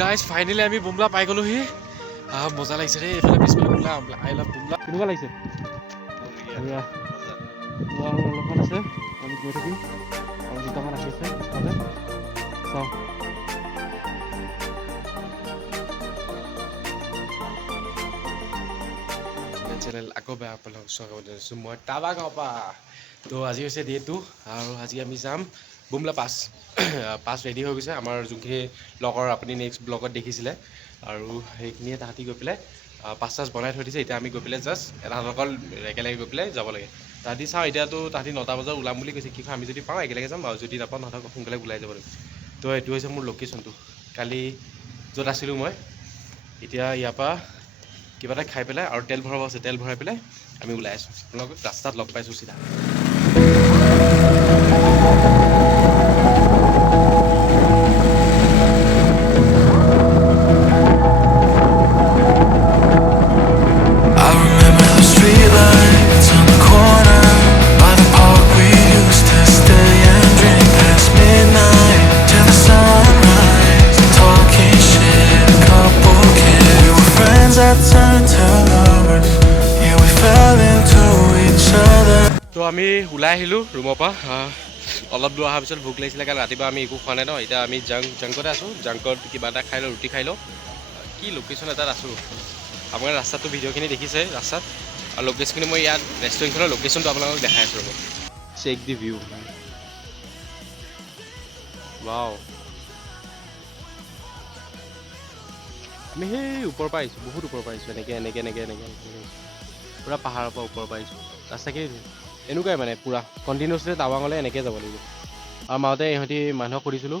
Guys finally আমি বুমলা পাই গ'লোহি। মজা লাগিছে দেই, এইফালে পিছফালে বুমলা, আই লাভ বুমলা। কেনেকুৱা লাগিছে? আৰু অলপমান আছে, আমি গৈ থাকিম আৰু দুটামান আহি আছে পিছফালে, চাওঁ। চেনেল আকৌ বেয়া পালোঁ, স্বাগত জনাইছোঁ মই টাবা গাঁৱৰ পৰা। তো আজি হৈছে ডে 2 আৰু আজি আমি যাম বুমলা পাছ। পাছ ৰেডি হৈ গৈছে আমাৰ যোনখিনি লগৰ আপুনি নেক্সট ব্লগত দেখিছিলে, আৰু সেইখিনিয়ে তাহাঁতি গৈ পেলাই পাছ চাছ বনাই থৈ দিছে। এতিয়া আমি গৈ পেলাই জাষ্ট তাহাঁতৰ অকল একেলগে গৈ পেলাই যাব লাগে। তাহাঁতি চাওঁ, এতিয়াতো তাহাঁতি 9টা বজাত ওলাম বুলি কৈছে। কি হয় আমি যদি পাওঁ একেলগে যাম, আৰু যদি নাপাওঁ তাহাঁতক সোনকালে ওলাই যাব লাগিব। তো এইটো হৈছে মোৰ লোকেশ্যনটো, কালি য'ত আছিলোঁ মই। এতিয়া ইয়াৰ পৰা কিবা এটা খাই পেলাই আৰু তেল ভৰাব আছে, তেল ভৰাই পেলাই আমি ওলাই আছোঁ। আপোনালোকক ৰাস্তাত লগ পাইছোঁ চিধা। তো আমি ওলাই আহিলোঁ ৰুমৰ পৰা। অলপ দূৰ অহাৰ পিছত ভোক লাগিছিলে, কাৰণ ৰাতিপুৱা আমি একো খোৱা নাই ন। এতিয়া আমি জাংকতে আছোঁ, জাংকত কিবা এটা খাই লওঁ, ৰুটি খাই লওঁ। কি লোকেশ্যন এটাত আছোঁ, আপোনাৰ ৰাস্তাটো ভিডিঅ'খিনি দেখিছে ৰাস্তাত, আৰু লোকেশ্যনখিনি মই ইয়াত ৰেষ্টুৰেণ্টখনৰ লোকেশ্যনটো আপোনালোকক দেখাই আছোঁ ৰ'ব। চেক দি ভিউ, ৱাও। আমি সেই ওপৰৰ পৰা আহিছোঁ, বহুত ওপৰৰ পৰা আহিছোঁ, এনেকৈ পূৰা পাহাৰৰ পৰা ওপৰৰ পৰা আহিছোঁ। ৰাস্তাখিনি এনেকুৱাই মানে পূৰা কণ্টিনিউছলি টাৱাঙলৈ এনেকৈ যাব লাগিব। আৰু মাওঁতে ইহঁতি মানুহক সুধিছিলোঁ,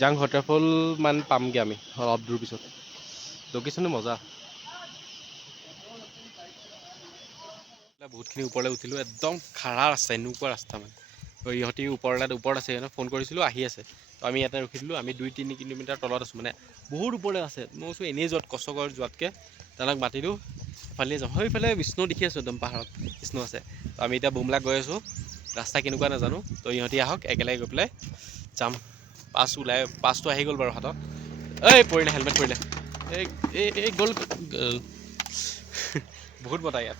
জাং ৱাটাৰফল মান পামগৈ আমি অলপ দূৰ পিছত। লোকেশ্যনটো মজা। বহুতখিনি ওপৰলৈ উঠিলোঁ, একদম খাৰা ৰাস্তা, এনেকুৱা ৰাস্তা মানে। তো ইহঁতি ওপৰত আছে, সিহঁতক ফোন কৰিছিলোঁ, আহি আছে। তো আমি ইয়াতে ৰখি দিলোঁ। আমি 2-3 কিলোমিটাৰ তলত আছোঁ, মানে বহুত ওপৰলৈ আছে। মই কৈছোঁ এনেই কষ্ট কৰি যোৱাতকৈ তেওঁলোক মাতিলোঁ, ইফালে যাওঁ। সেইফালে বিষ্ণু দেখি আছোঁ, একদম পাহাৰত বিষ্ণু আছে। তো আমি এতিয়া বুমলাক গৈ আছোঁ, ৰাস্তা কেনেকুৱা নাজানো। তো ইহঁতি আহক, একেলগে গৈ পেলাই যাম। পাছটো আহি গ'ল বাৰু হাতত। পৰিলে, হেলমেট পৰিলে। এই গ'ল বহুত বতাহ ইয়াত।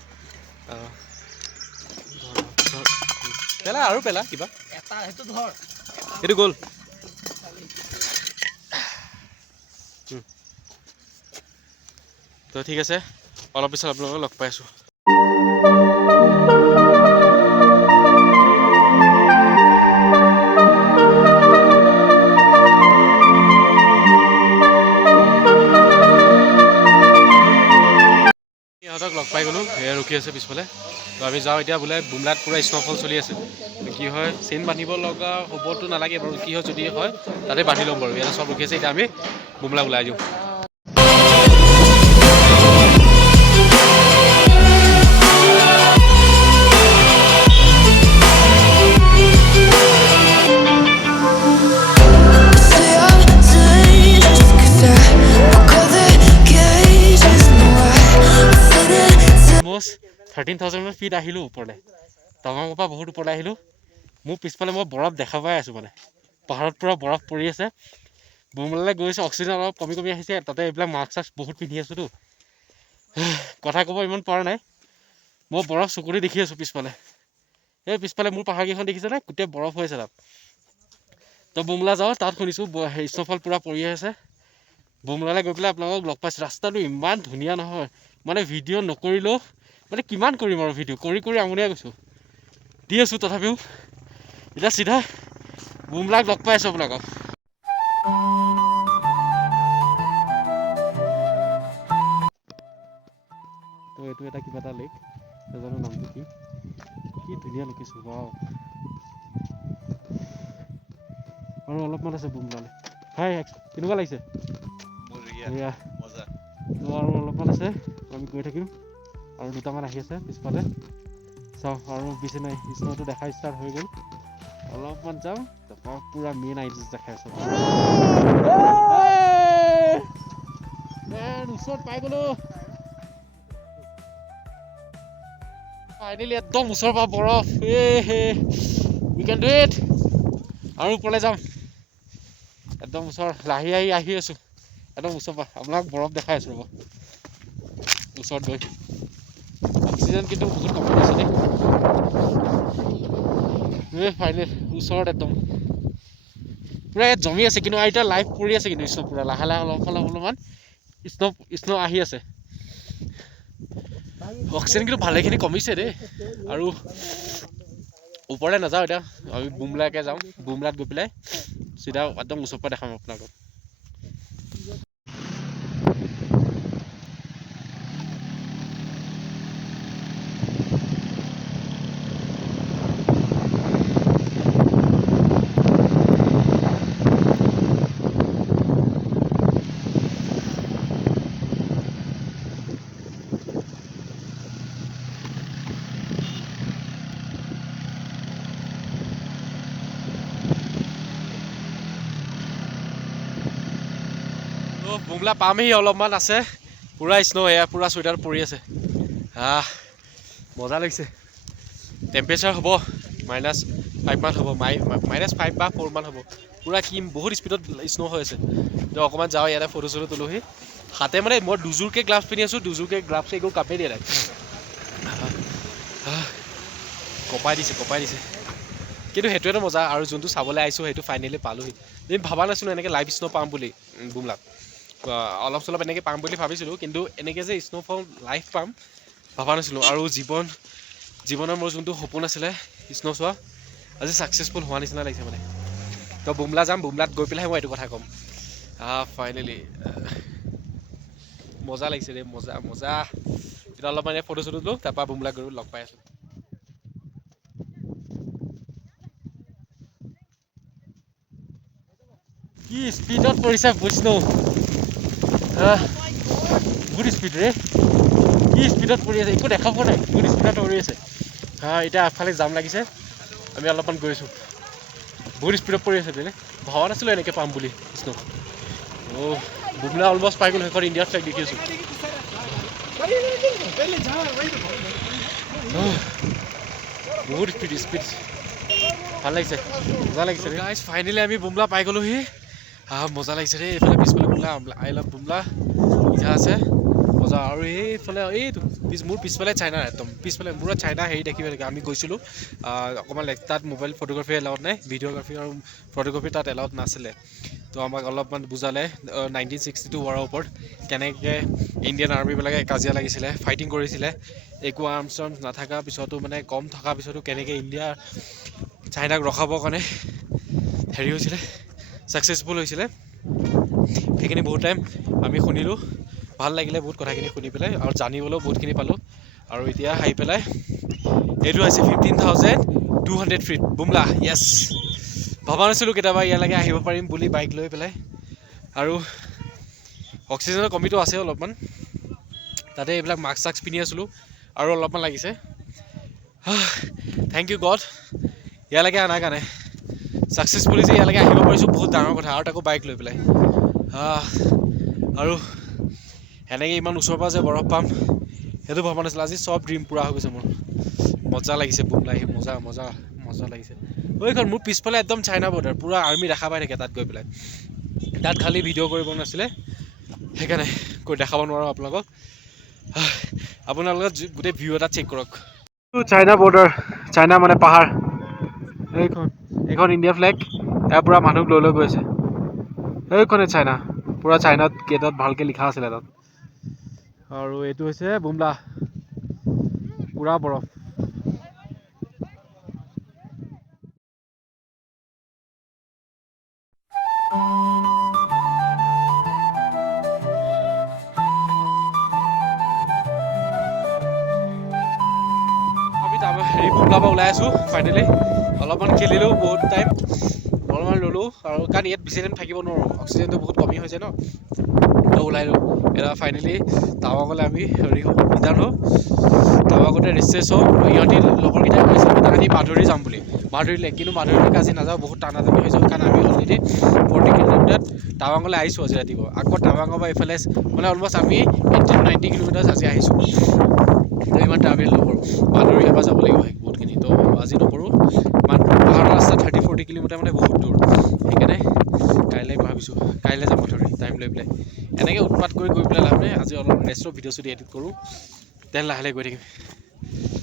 পেলা আৰু পেলা কিবা, সেইটো গ'ল। তো ঠিক আছে, অলপ পিছত আপোনালোকক লগ পাই আছোঁ। ইহঁতক লগ পাই গ'লোঁ, ৰখি আছে পিছফালে। তো আমি যাওঁ এতিয়া। বোলে বুমলাত পূৰা স্ন'ফল চলি আছে। কি হয়, চেইন বান্ধিব লগা হ'বতো নালাগে বাৰু, কি হয় যদি হয় তাতে বান্ধি ল'ম বাৰু। ইয়াতে চব ৰখি আছে, এতিয়া আমি বুমলা ওলাই দিওঁ। অলম'ষ্ট 13,000 ফিট আহিলোঁ ওপৰলৈ, টাৱাঙৰ পৰা বহুত ওপৰলৈ আহিলোঁ। মোৰ পিছফালে মই বৰফ দেখা পাই আছোঁ, মানে পাহাৰত পূৰা বৰফ পৰি আছে। বুমলালৈ গৈছোঁ, অক্সিজেন অলপ কমি আহিছে। তাতে এইবিলাক মাস্ক চাস্ক বহুত পিন্ধি আছোঁতো, কথা ক'ব ইমান পৰা নাই। মই বৰফ চকুৰে দেখি আছোঁ পিছফালে। এই পিছফালে মোৰ পাহাৰকেইখন দেখিছেনে, গোটেই বৰফ হৈ আছে তাত। তো বুমলা যাওঁ, তাত শুনিছোঁ স্ন'ফল পূৰা পৰি আছে। বুমলালৈ গৈ পেলাই আপোনালোকক লগ পাইছোঁ। ৰাস্তাটো ইমান ধুনীয়া নহয়, মানে ভিডিঅ' নকৰিলেও, মানে কিমান কৰিম আৰু ভিডিঅ' কৰি আমনিয়াই গৈছোঁ। দি আছোঁ তথাপিও। এতিয়া চিধা বুমলাক লগ পাই আছোঁ আপোনালোকক। তো এইটো এটা কিবা এটা লেক, নাজানো নামটো কি ধুনীয়া লোকেশ্যন, ৱাও। আৰু অলপমান আছে বুমলালৈ। হাই, কেনেকুৱা লাগিছে? তো আৰু অলপমান আছে, আমি গৈ থাকিম। আৰু দুটামান আহি আছে পিছফালে, চাওঁ। আৰু বেছি নাই, স্ন'টো দেখা ষ্টাৰ্ট হৈ গ'ল। অলপমান যাওঁ, তাৰপৰা পূৰা মেইন আইটেম দেখাই আছোঁ। ওচৰত পাই গ'লো ফাইনেলি, একদম ওচৰৰ পৰা বৰফ। We can do it. আৰু ওপৰলৈ যাম, একদম ওচৰ, আহি আছোঁ। একদম ওচৰৰ পৰা আপোনাক বৰফ দেখাই আছোঁ ৰ'ব ওচৰত গৈ অক্সিজেন কিন্তু বহুত কমি গৈছে দেই ফাইনেল ওচৰত একদম পূৰা ইয়াত জমি আছে কিন্তু আৰু এতিয়া লাইভ পৰি আছে কিন্তু স্ন' পূৰা লাহে লাহে অলপমান স্ন' আহি আছে অক্সিজেন কিন্তু ভালেখিনি কমিছে দেই আৰু ওপৰলৈ নাযাওঁ এতিয়া আমি বুমলাকে যাওঁ বুমলাত গৈ পেলাই চিধা একদম ওচৰৰ পৰা দেখাম আপোনালোকক বুমলা পামহি অলপমান আছে পূৰা স্ন' এয়া পূৰা চুৱেটাৰ পৰি আছে মজা লাগিছে টেম্পাৰেচাৰ হ'ব -5 মান হ'ব -5 বা 4 মান হ'ব পূৰা কি বহুত স্পীডত স্ন' হৈ আছে তো অকণমান যাওঁ ইয়াতে ফটো চটো তোলোহি হাতে মানে মই দুযোৰকৈ গ্লাভছ পিন্ধি আছোঁ দুযোৰকৈ গ্লাভছ একো কামেই দিয়া নাই কপাই দিছে কিন্তু সেইটোৱেতো মজা আৰু যোনটো চাবলৈ আহিছোঁ সেইটো ফাইনেলি পালোহি আমি ভবা নাছিলোঁ এনেকৈ লাইভ স্ন' পাম বুলি বুমলাত অলপ চলপ এনেকৈ পাম বুলি ভাবিছিলোঁ কিন্তু এনেকৈ যে স্ন'ফল লাইভ পাম ভবা নাছিলোঁ আৰু জীৱনৰ মোৰ যোনটো সপোন আছিলে স্ন' চোৱা আজি ছাকচেছফুল হোৱা নিচিনা লাগিছে মানে তো বুমলা যাম বুমলাত গৈ পেলাই মই এইটো কথা ক'ম ফাইনেলি মজা লাগিছে দেই মজা এতিয়া অলপ মানে ফটো চটো তোলোঁ তাৰপৰা বুমলা গৈ লগ পাই আছোঁ কি স্পীডত পৰিছে বুজিনো বহুত স্পীড ৰে কি স্পীডত পৰি আছে একো দেখা পোৱা নাই বহুত স্পীডত পৰি আছে এতিয়া আগফালে জাম লাগিছে আমি অলপমান গৈছোঁ বহুত স্পীডত পৰি আছে তেনে ভবা নাছিলোঁ এনেকৈ পাম বুলি কৃষ্ণ বুমলা অলমষ্ট পাই গ'ল সেইখন ইণ্ডিয়াৰ ফ্লেগ দেখি আছোঁ বহুত স্পীড ভাল লাগিছে মজা লাগিছে গাইজ ফাইনেলি আমি বুমলা পাই গ'লোহি মজা লাগিছে দেই এইফালে পিছফালে বুমলা আই লাভ বুমলা ইজা আছে মজা আৰু এইফালে এইটো মোৰ পিছফালে চাইনা একদম পিছফালে মোৰ চাইনা হেৰি দেখিব লাগে আমি গৈছিলোঁ অকণমান তাত মোবাইল ফটোগ্ৰাফী এলাউড নাই ভিডিঅ'গ্ৰাফী আৰু ফটোগ্ৰাফী তাত এলাউড নাছিলে তো আমাক অলপমান বুজালে 1962 ৱাৰৰ ওপৰত কেনেকৈ ইণ্ডিয়ান আৰ্মিবিলাকে কাজিয়া লাগিছিলে ফাইটিং কৰিছিলে একো আৰ্মছ চাৰ্মছ নাথকা পিছতো মানে কম থকা পিছতো কেনেকৈ ইণ্ডিয়া চাইনাক ৰখাবৰ কাৰণে হেৰি হৈছিলে ছাকচেছফুল হৈছিলে সেইখিনি বহুত টাইম আমি শুনিলোঁ ভাল লাগিলে বহুত কথাখিনি শুনি পেলাই আৰু জানিবলৈও বহুতখিনি পালোঁ আৰু এতিয়া আহি পেলাই এইটো হৈছে 15,200 ফিট বুমলা য়েছ ভবা নাছিলোঁ কেতিয়াবা ইয়ালৈকে আহিব পাৰিম বুলি বাইক লৈ পেলাই আৰু অক্সিজেনৰ কমিটো আছে অলপমান তাতে এইবিলাক মাস্ক চাস্ক পিন্ধি আছিলোঁ আৰু অলপমান লাগিছে থেংক ইউ গড ইয়ালৈকে অনাৰ কাৰণে ছাকচেছফুলি যে ইয়ালৈকে আহিব পাৰিছোঁ বহুত ডাঙৰ কথা আৰু তাকো বাইক লৈ পেলাই আৰু সেনেকৈ ইমান ওচৰৰ পৰা যে বৰফ পাম সেইটো ভবা নাছিলোঁ আজি চব ড্ৰিম পূৰা হৈ গৈছে মোৰ মজা লাগিছে বুমলা আহি মজা লাগিছে এইখন মোৰ পিছফালে একদম চাইনা বৰ্ডাৰ পূৰা আৰ্মি দেখা পাই থাকে তাত গৈ পেলাই তাত খালি ভিডিঅ' কৰিব নাছিলে সেইকাৰণে কৈ দেখাব নোৱাৰোঁ আপোনালোকে গোটেই ভিউ এটা চেক কৰক চাইনা বৰ্ডাৰ চাইনা মানে পাহাৰ এইখন ইণ্ডিয়া ফ্লেগ ইয়াৰ পূৰা মানুহক লৈ গৈ আছে এইখনে চাইনা পূৰা চাইনাত গেটত ভালকৈ লিখা আছিলে তাত আৰু এইটো হৈছে বুমলা পূৰা বৰফ হেৰি বুমলা পৰা ওলাই আছোঁ ফাইনেলি অলপমান খেলিলোঁ বহুত টাইম অলপমান ল'লোঁ আৰু কাৰণ ইয়াত বেছি টাইম থাকিব নোৱাৰোঁ অক্সিজেনটো বহুত কমি হৈছে ন তো ওলাই লওঁ এতিয়া ফাইনেলি টাৱাঙলৈ আমি হেৰি হওঁ ৰিটাৰ্ণ হওঁ টাৱাঙতে ৰেষ্ট হওঁ ইহঁতি লগৰকেইটাই কৈছে আমি মাধুৰী যাম বুলি মাধুৰীলৈ কিন্তু মাধুৰীলৈকে আজি নাযাওঁ বহুত টানাটানি হৈ যাব কাৰণ আমি অলৰেডি 40 কিলোমিটাৰত টাৱাঙলৈ আহিছোঁ আজি ৰাতিপুৱা আকৌ টাৱাঙৰ পৰা এইফালে মানে অলমষ্ট আমি 80-90 কিলোমিটাৰ আজি আহিছোঁ তো ইমান ট্ৰাভেল নকৰোঁ মাধুৰীলৈ পৰা যাব লাগিব বহুতখিনি তো আজি নকৰোঁ ইমান পাহাৰৰ ৰাস্তা 30-40 কিলোমিটাৰ মানে বহুত দূৰ সেইকাৰণে কাইলৈ কাইলৈ ভাবিছোঁ কাইলৈ যাম মথুৰি টাইম লৈ পেলাই এনেকৈ উৎপাত কৰি গৈ পেলাই লাভ নাই আজি অলপ ৰেষ্টৰ ভিডিঅ' চিডিঅ' এডিট কৰোঁ তেল লাহে লাহে গৈ থাকিম